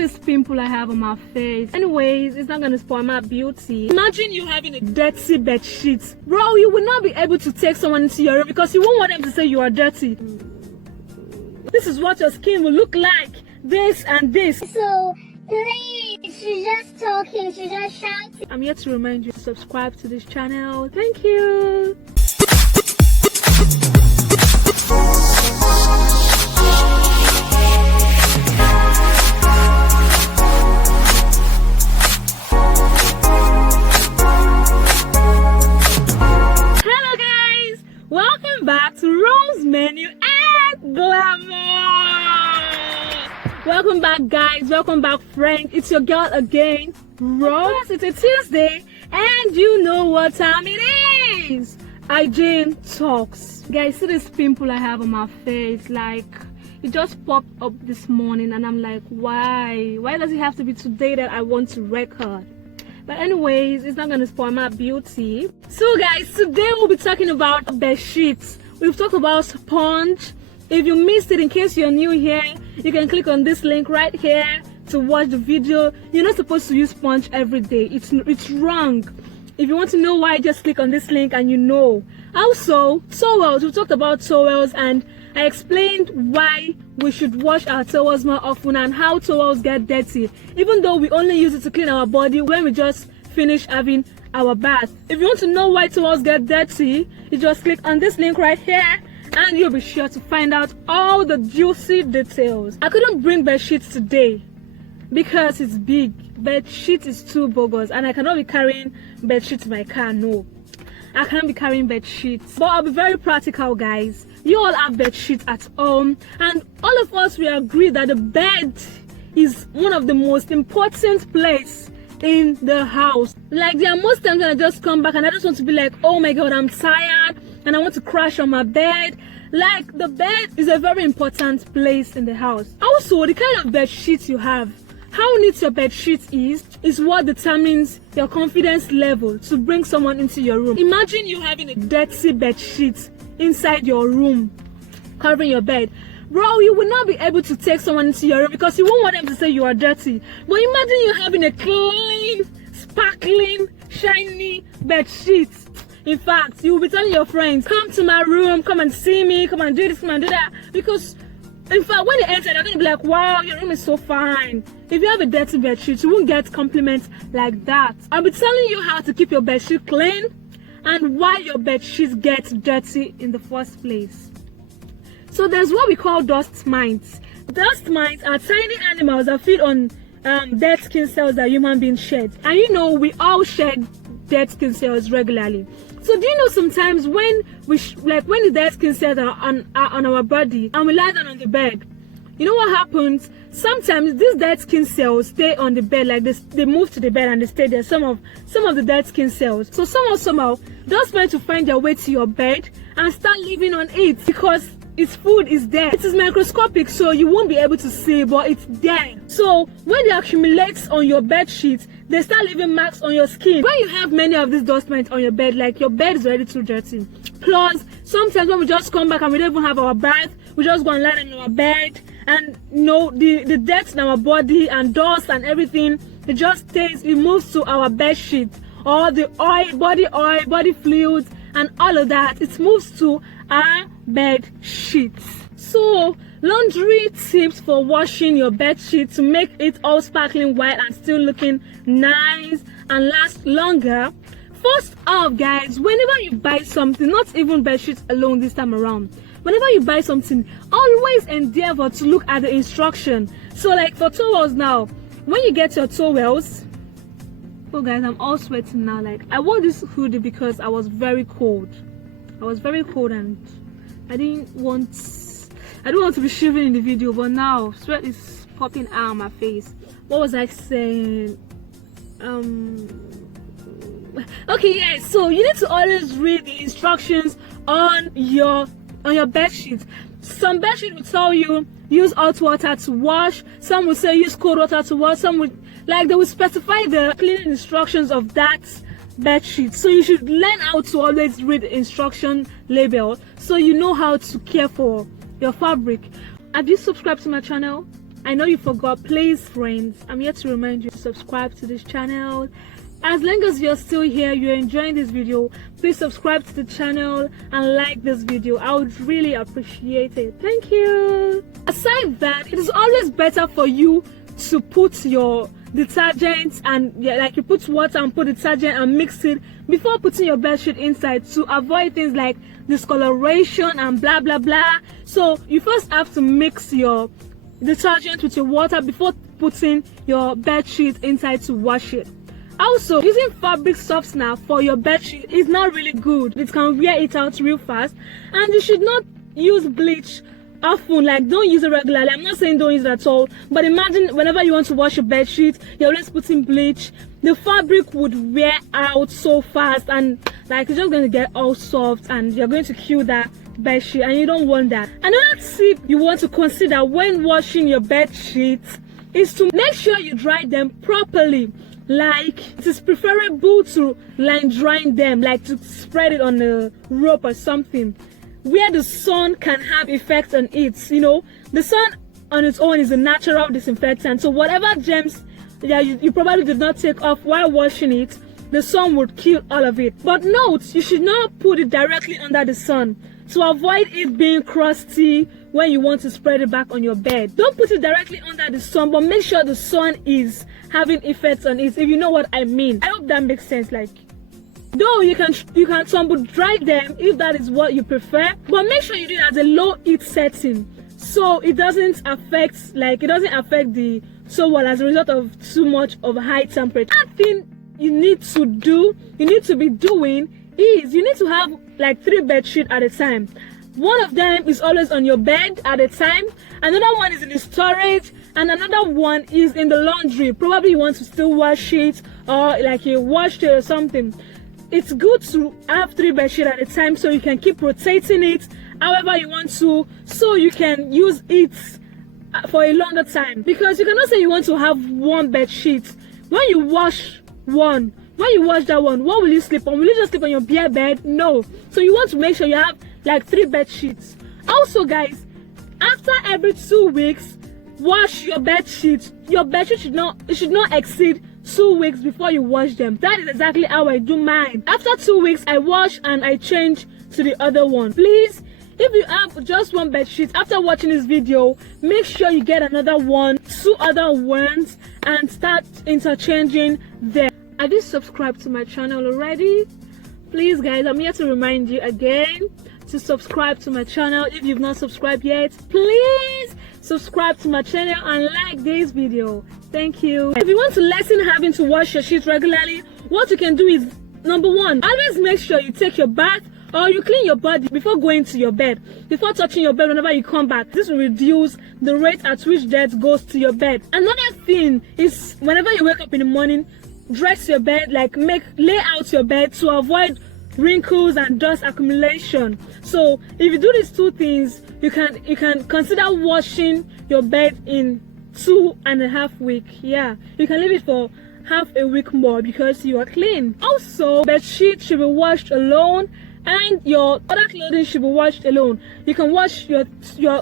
this pimple I have on my face. Anyways, it's not gonna spoil my beauty. Imagine you having a dirty bed sheet. Bro, you will not be able to take someone into your room because you won't want them to say you are dirty. This is what your skin will look like. This and this. So, please, she's just talking, she's just shouting. I'm here to remind you to subscribe to this channel. Thank you. Hello guys, welcome back to Rose Menu and Glamour. Welcome back guys, welcome back friends. It's your girl again, Rose. It's a Tuesday and you know what time it is. Jane talks. Guys, see this pimple I have on my face? Like, it just popped up this morning and I'm like, why does it have to be today that I want to record? But anyways, it's not gonna spoil my beauty. So guys, today we'll be talking about bed sheets. We've talked about sponge. If you missed it, in case you're new here, you can click on this link right here to watch the video. You're not supposed to use sponge every day. It's wrong. If you want to know why, just click on this link and you know. Also, towels. We talked about towels and I explained why we should wash our towels more often and how towels get dirty, even though we only use it to clean our body when we just finish having our bath. If you want to know why towels get dirty, you just click on this link right here and you'll be sure to find out all the juicy details. I couldn't bring bed sheets today because it's big. Bed sheet is too bogus and I cannot be carrying bed sheets in my car. No, I can't be carrying bed sheets, but I'll be very practical guys. You all have bed sheets at home and all of us, we agree that the bed is one of the most important place in the house. Like, there are most times when I just come back and I just want to be like, oh my god, I'm tired and I want to crash on my bed. Like, the bed is a very important place in the house. Also, the kind of bed sheets you have, how neat your bed sheet is what determines your confidence level to bring someone into your room. Imagine you having a dirty bed sheet inside your room covering your bed. Bro, you will not be able to take someone into your room because you won't want them to say you are dirty. But imagine you having a clean, sparkling, shiny bed sheet. In fact, you will be telling your friends, come to my room, come and see me, come and do this, come and do that. Because in fact, when they enter, they're going to be like, wow, your room is so fine. If you have a dirty bed sheet, you won't get compliments like that. I'll be telling you how to keep your bed sheet clean and why your bed sheets get dirty in the first place. So there's what we call dust mites. Dust mites are tiny animals that feed on dead skin cells that human beings shed. And you know, we all shed dead skin cells regularly. So do you know sometimes when when the dead skin cells are on our body and we lie down on the bed, you know what happens? Sometimes these dead skin cells stay on the bed, like they move to the bed and they stay there. Some of the dead skin cells. So somehow those mites will find their way to your bed and start living on it because its food is there. It is microscopic, so you won't be able to see, but it's there. So when they accumulate on your bed sheet, they start leaving marks on your skin. When you have many of these dust mites on your bed, like your bed is already too dirty. Plus, sometimes when we just come back and we don't even have our bath, we just go and lie on our bed, and you know, the dirt in our body and dust and everything, it just stays, it moves to our bed sheet, or the oil, body fluids, and all of that. It moves to our bed sheets. So, laundry tips for washing your bed sheet to make it all sparkling white and still looking nice and last longer. First off guys, whenever you buy something, not even bed sheets alone this time around, whenever you buy something, always endeavor to look at the instruction. So like for towels now, when you get your towels, oh guys, I'm all sweating now. Like, I wore this hoodie because I was very cold. And I don't want to be shivering in the video, but now sweat is popping out of my face. What was I saying? Okay, yeah, so you need to always read the instructions on your bed sheet. Some bed sheet will tell you use hot water to wash, some will say use cold water to wash, some would, like, they will specify the cleaning instructions of that bed sheet. So you should learn how to always read the instruction label so you know how to care for your fabric. Have you subscribed to my channel? I know you forgot. Please, friends, I'm here to remind you to subscribe to this channel. As long as you're still here, you're enjoying this video, please subscribe to the channel and like this video. I would really appreciate it. Thank you. Aside that, it is always better for you to put your detergent and like you put water and put detergent and mix it before putting your bedsheet inside to avoid things like discoloration and blah blah blah. So you first have to mix your detergent with your water before putting your bedsheet inside to wash it. Also, using fabric softener for your bedsheet is not really good. It can wear it out real fast, and you should not use bleach often. Like, don't use it regularly. I'm not saying don't use it at all, but imagine whenever you want to wash your bedsheet, you're always putting bleach. The fabric would wear out so fast, and like it's just going to get all soft, and you're going to kill that bedsheet, and you don't want that. Another tip you want to consider when washing your bed sheets is to make sure you dry them properly. Like, it is preferable to line drying them, like to spread it on a rope or something where the sun can have effect on it. You know, the sun on its own is a natural disinfectant, so whatever germs that you probably did not take off while washing it, the sun would kill all of it. But note, you should not put it directly under the sun to avoid it being crusty when you want to spread it back on your bed. Don't put it directly under the sun, but make sure the sun is having effects on it, if you know what I mean. I hope that makes sense. Like, though you can tumble dry them if that is what you prefer, but make sure you do it at a low heat setting so it doesn't affect the towel as a result of too much of a high temperature. Another thing you need to be doing is you need to have like 3 bed sheets at a time. One of them is always on your bed at a time, another one is in the storage, and another one is in the laundry. Probably you want to still wash it, or like you washed it or something. It's good to have 3 bed sheets at a time so you can keep rotating it however you want to, so you can use it for a longer time. Because you cannot say you want to have 1 bed sheet. When you wash that one, what will you sleep on? Will you just sleep on your bare bed? No. So you want to make sure you have like 3 bed sheets. Also, guys, after every 2 weeks, wash your bed sheets. Your bed sheet should not exceed 2 weeks before you wash them. That is exactly how I do mine. After 2 weeks, I wash and I change to the other one. Please, if you have just 1 bed sheet, after watching this video, make sure you get another one, 2 other ones, and start interchanging them. Have you subscribed to my channel already? Please, guys, I'm here to remind you again to subscribe to my channel. If you've not subscribed yet, please subscribe to my channel and like this video. Thank you. If you want to lessen having to wash your sheets regularly, what you can do is, number 1, always make sure you take your bath or you clean your body before going to your bed, before touching your bed whenever you come back. This will reduce the rate at which dirt goes to your bed. Another thing is, whenever you wake up in the morning, dress your bed, like lay out your bed to avoid wrinkles and dust accumulation. So if you do these 2 things, you can consider washing your bed in 2.5 weeks. Yeah, you can leave it for half a week more because you are clean. Also, bed sheet should be washed alone, and your other clothing should be washed alone. You can wash your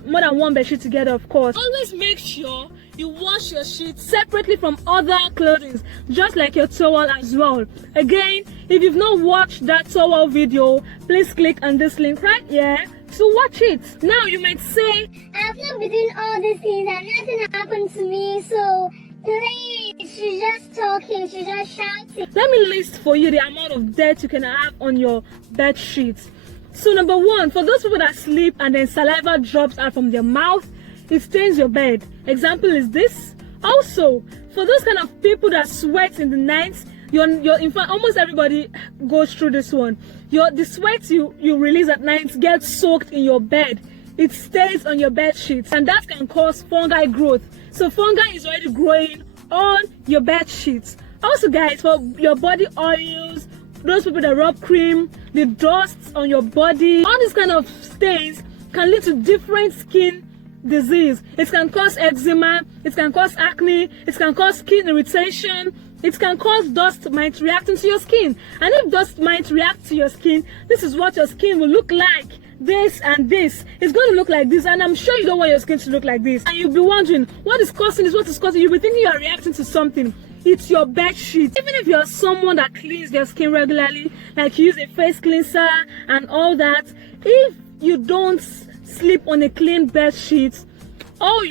more than 1 bed sheet together, of course. Always make sure you wash your sheets separately from other clothing, just like your towel as well. Again, if you've not watched that towel video, please click on this link right here to watch it. Now you might say, I've not been doing all these things and nothing happened to me, so please, she's just talking, she's just shouting. Let me list for you the amount of dirt you can have on your bed sheets. So number 1, for those people that sleep and then saliva drops out from their mouth, it stains your bed. Example is this. Also, for those kind of people that sweat in the night, in fact, almost everybody goes through this one. The sweat you release at night gets soaked in your bed. It stays on your bed sheets, and that can cause fungi growth. So fungi is already growing on your bed sheets. Also, guys, for your body oils, those people that rub cream, the dust on your body, all these kind of stains can lead to different skin disease. It can cause eczema, it can cause acne, it can cause skin irritation, it can cause dust mites reacting to your skin. And if dust mites react to your skin, this is what your skin will look like this and this, it's going to look like this, and I'm sure you don't want your skin to look like this. And you'll be wondering, what is causing this? What is causing? You'll be thinking you're reacting to something. It's your bed sheet. Even if you're someone that cleans their skin regularly, like you use a face cleanser and all that, if you don't sleep on a clean bed sheet, all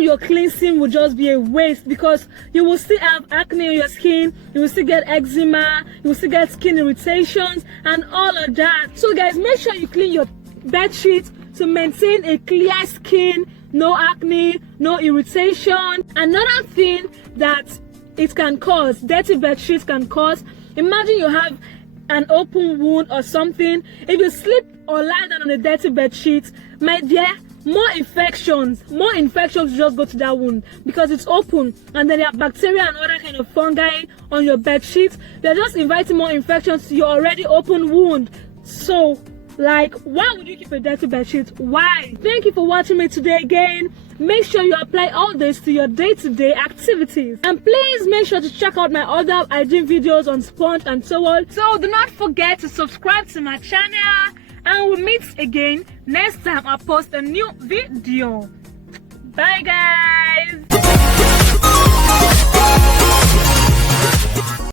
your cleansing will just be a waste, because you will still have acne on your skin, you will still get eczema, you will still get skin irritations and all of that. So guys, make sure you clean your bed sheet to maintain a clear skin, no acne, no irritation. Another thing that it can cause, dirty bed sheets can cause, imagine you have an open wound or something. If you sleep or lie down on a dirty bed sheet, my dear, more infections just go to that wound, because it's open and then there are bacteria and other kind of fungi on your bed sheet. They're just inviting more infections to your already open wound. So like, why would you keep a dirty bed sheet? Why? Thank you for watching me today again. Make sure you apply all this to your day-to-day activities, and please make sure to check out my other hygiene videos on sponge and so on. So do not forget to subscribe to my channel, and we'll meet again next time I post a new video. Bye guys.